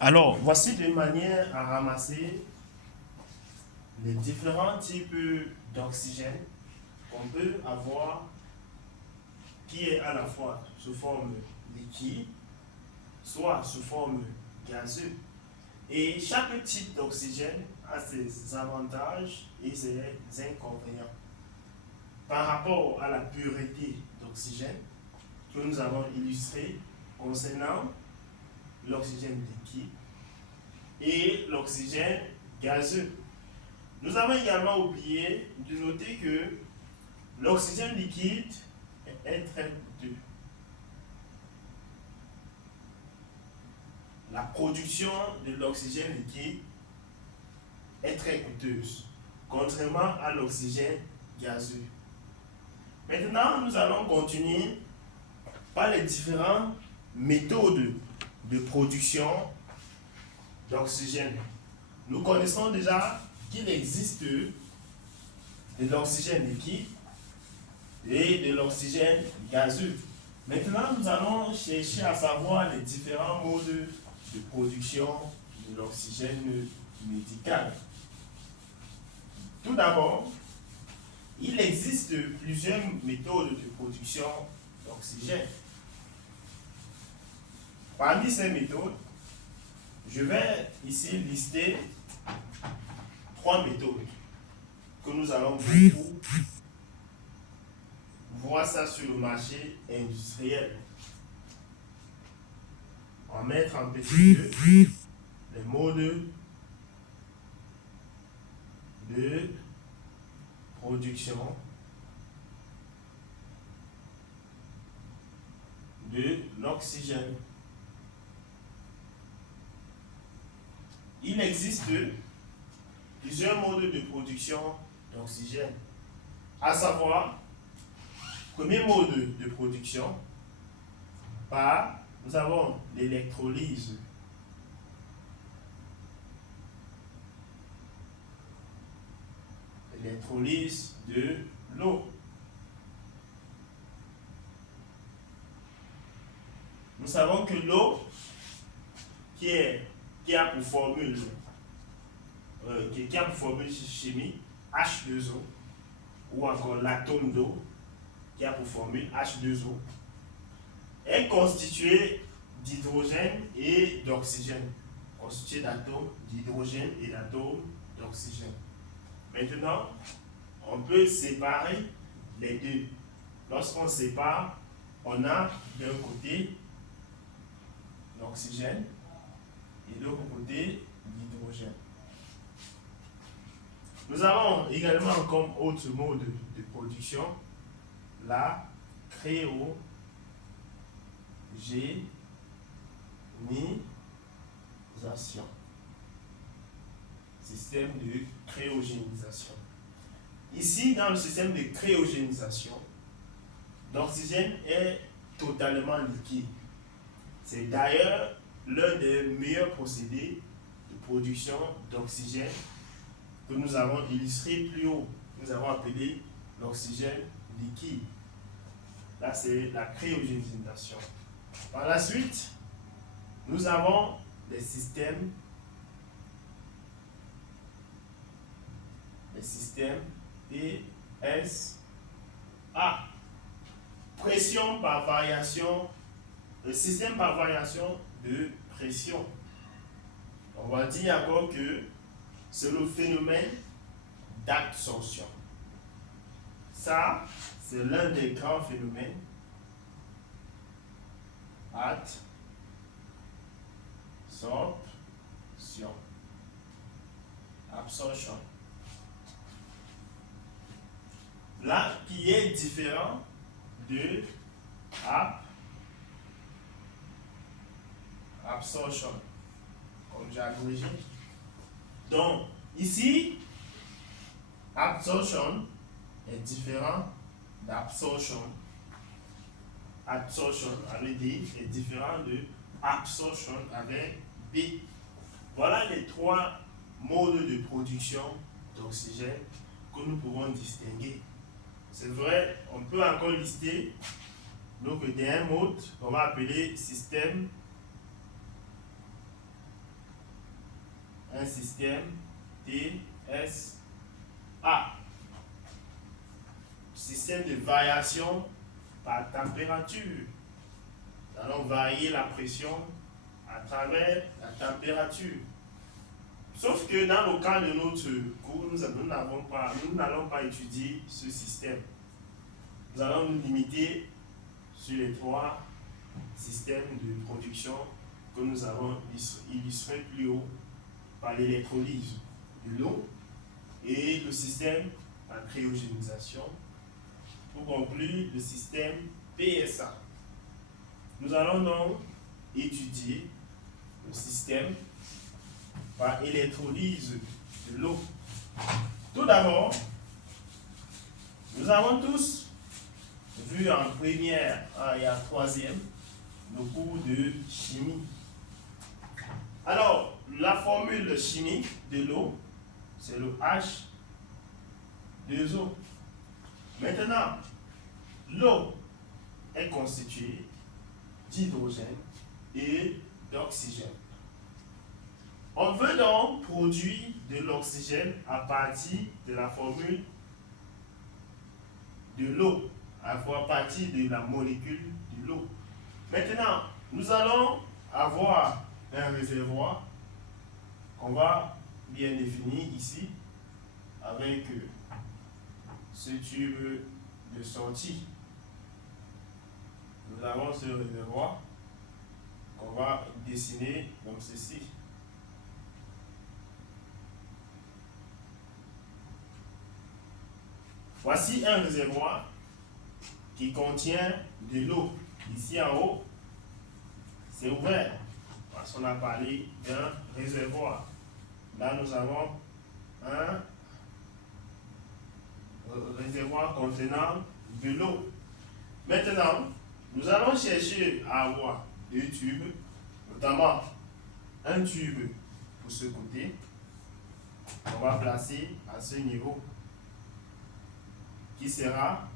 Alors, voici des manières à ramasser les différents types d'oxygène qu'on peut avoir, qui est à la fois sous forme liquide, soit sous forme gazeuse. Et chaque type d'oxygène a ses avantages et ses inconvénients. Par rapport à la pureté d'oxygène que nous avons illustré concernant l'oxygène liquide et l'oxygène gazeux. Nous avons également oublié de noter que l'oxygène liquide est très coûteux. La production de l'oxygène liquide est très coûteuse, contrairement à l'oxygène gazeux. Maintenant, nous allons continuer par les différentes méthodes de production d'oxygène. Nous connaissons déjà qu'il existe de l'oxygène liquide et de l'oxygène gazeux. Maintenant, nous allons chercher à savoir les différents modes de production de l'oxygène médical. Tout d'abord, il existe plusieurs méthodes de production d'oxygène. Parmi ces méthodes, je vais ici lister 3 méthodes que nous allons beaucoup voir ça sur le marché industriel. On va mettre en petit deux les modes de production de l'oxygène. Il existe plusieurs modes de production d'oxygène, à savoir, premier mode de production, nous avons l'électrolyse. L'électrolyse de l'eau. Nous savons que l'eau, qui a pour formule chimique H2O, ou encore l'atome d'eau, qui a pour formule H2O, est constitué d'hydrogène et d'oxygène, constitué d'atomes d'hydrogène et d'atomes d'oxygène. Maintenant, on peut séparer les deux. Lorsqu'on sépare, on a d'un côté l'oxygène et de l'autre côté l'hydrogène. Nous avons également comme autre mode de production la cryogénisation. Système de cryogénisation. Ici, dans le système de cryogénisation, l'oxygène est totalement liquide. C'est d'ailleurs l'un des meilleurs procédés de production d'oxygène que nous avons illustré plus haut. Nous avons appelé l'oxygène liquide. Là, c'est la cryogénisation. Par la suite, nous avons les systèmes PSA. Pression par variation, le système par variation de pression. On va dire encore que c'est le phénomène d'absorption. Ça, c'est l'un des grands phénomènes. Absorption. Là, qui est différent de absorption, comme j'ai agrégé. Donc, ici, absorption est différent d'absorption. Absorption avec D est différent de absorption avec B. Voilà les 3 modes de production d'oxygène que nous pouvons distinguer. C'est vrai, on peut encore lister donc un mode qu'on va appeler système un système TSA. Système de variation par température. Nous allons varier la pression à travers la température. Sauf que dans le cas de notre cours, nous n'allons pas étudier ce système. Nous allons nous limiter sur les 3 systèmes de production que nous avons illustrés plus haut par l'électrolyse de l'eau et le système par cryogénisation. Pour conclure, le système PSA. Nous allons donc étudier le système par électrolyse de l'eau. Tout d'abord, nous avons tous vu en première et en troisième le cours de chimie. Alors, la formule chimique de l'eau, c'est le H2O. Maintenant, l'eau est constituée d'hydrogène et d'oxygène. On veut donc produire de l'oxygène à partir de la formule de l'eau, à partir de la molécule de l'eau. Maintenant, nous allons avoir un réservoir qu'on va bien définir ici avec ce tube de sortie. Nous avons ce réservoir qu'on va dessiner comme ceci. Voici un réservoir qui contient de l'eau. Ici en haut, c'est ouvert parce qu'on a parlé d'un réservoir. Là, nous avons un réservoir contenant de l'eau. Maintenant, nous allons chercher à avoir 2 tubes, notamment un tube pour ce côté, qu'on va placer à ce niveau, qui sera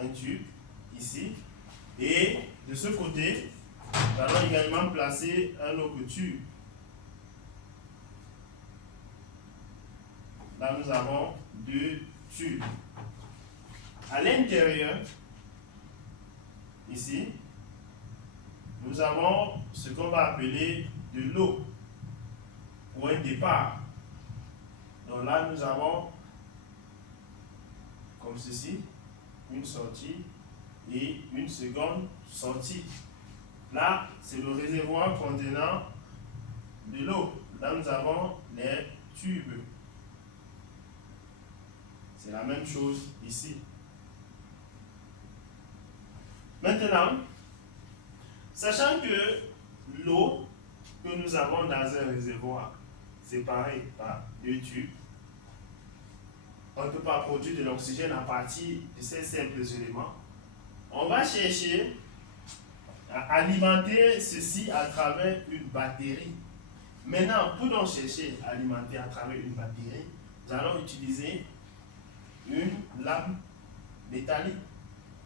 un tube ici. Et de ce côté, nous allons également placer un autre tube. Là, nous avons 2 tubes. À l'intérieur, ici, nous avons ce qu'on va appeler de l'eau, ou un départ. Donc là, nous avons, comme ceci, une sortie et une seconde sortie. Là, c'est le réservoir contenant de l'eau. Là, nous avons les tubes. C'est la même chose ici. Maintenant, sachant que l'eau que nous avons dans un réservoir séparé par 2 tubes, on ne peut pas produire de l'oxygène à partir de ces simples éléments. On va chercher à alimenter ceci à travers une batterie. Maintenant, pour donc chercher à alimenter à travers une batterie, nous allons utiliser une lame métallique.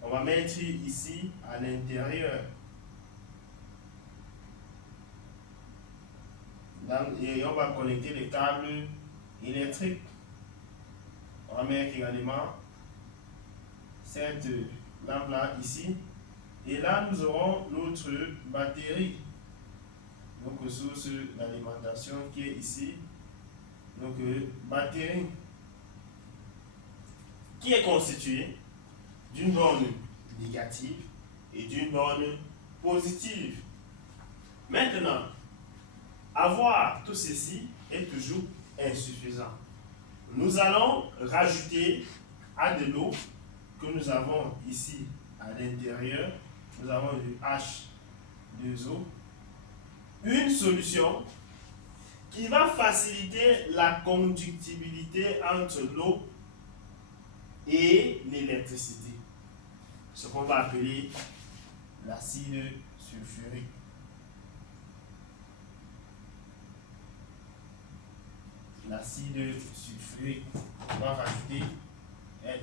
On va mettre ici à l'intérieur. Et on va connecter les câbles électriques. On va mettre également cette lampe-là ici. Et là, nous aurons notre batterie. Donc, source d'alimentation qui est ici. Donc, batterie qui est constituée d'une borne négative et d'une borne positive. Maintenant, avoir tout ceci est toujours insuffisant. Nous allons rajouter à de l'eau que nous avons ici à l'intérieur, nous avons du H2O, une solution qui va faciliter la conductibilité entre l'eau et l'électricité. Ce qu'on va appeler l'acide sulfurique. L'acide sulfurique, on va rajouter L.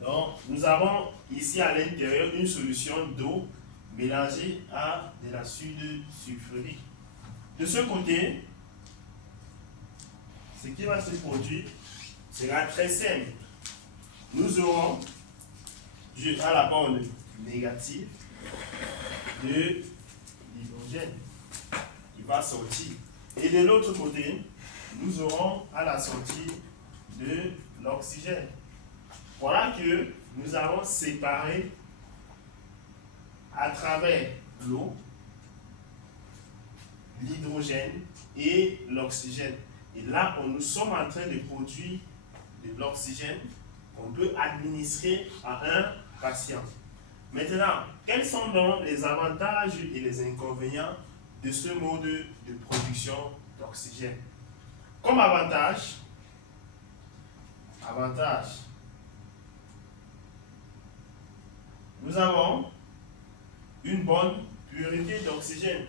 Donc, nous avons ici à l'intérieur une solution d'eau mélangé à de l'acide sulfurique. De ce côté, ce qui va se produire sera très simple. Nous aurons à la bande négative de l'hydrogène qui va sortir. Et de l'autre côté, nous aurons à la sortie de l'oxygène. Voilà que nous avons séparé à travers l'eau, l'hydrogène et l'oxygène. Et là, nous sommes en train de produire de l'oxygène qu'on peut administrer à un patient. Maintenant, quels sont donc les avantages et les inconvénients de ce mode de production d'oxygène? Comme avantage, nous avons une bonne pureté d'oxygène.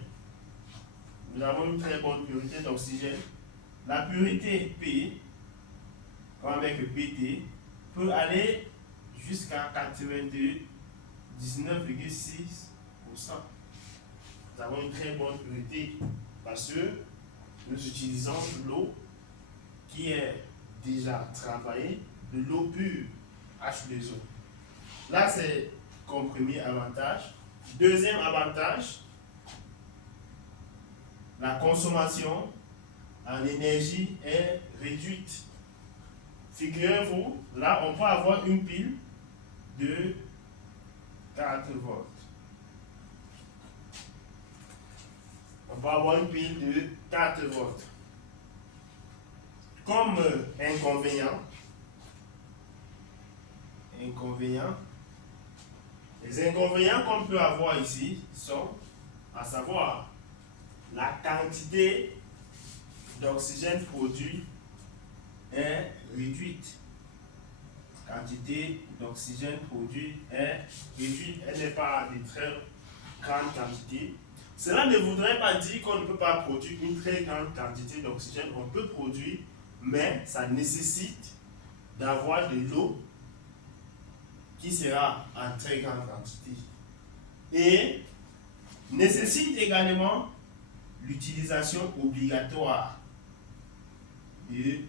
Nous avons une très bonne pureté d'oxygène. La pureté P, comme avec le PT, peut aller jusqu'à 99,6%. Nous avons une très bonne pureté parce que nous utilisons de l'eau qui est déjà travaillée, de l'eau pure, H2O. Là, c'est comme premier avantage. Deuxième avantage, la consommation en énergie est réduite. Figurez-vous, là, on peut avoir une pile de 4 volts. On peut avoir une pile de 4 volts. Comme inconvénient, les inconvénients qu'on peut avoir ici sont, à savoir, la quantité d'oxygène produit est réduite. Quantité d'oxygène produit est réduite. Elle n'est pas de très grande quantité. Cela ne voudrait pas dire qu'on ne peut pas produire une très grande quantité d'oxygène. On peut produire, mais ça nécessite d'avoir de l'eau qui sera en très grande quantité. Et nécessite également l'utilisation obligatoire de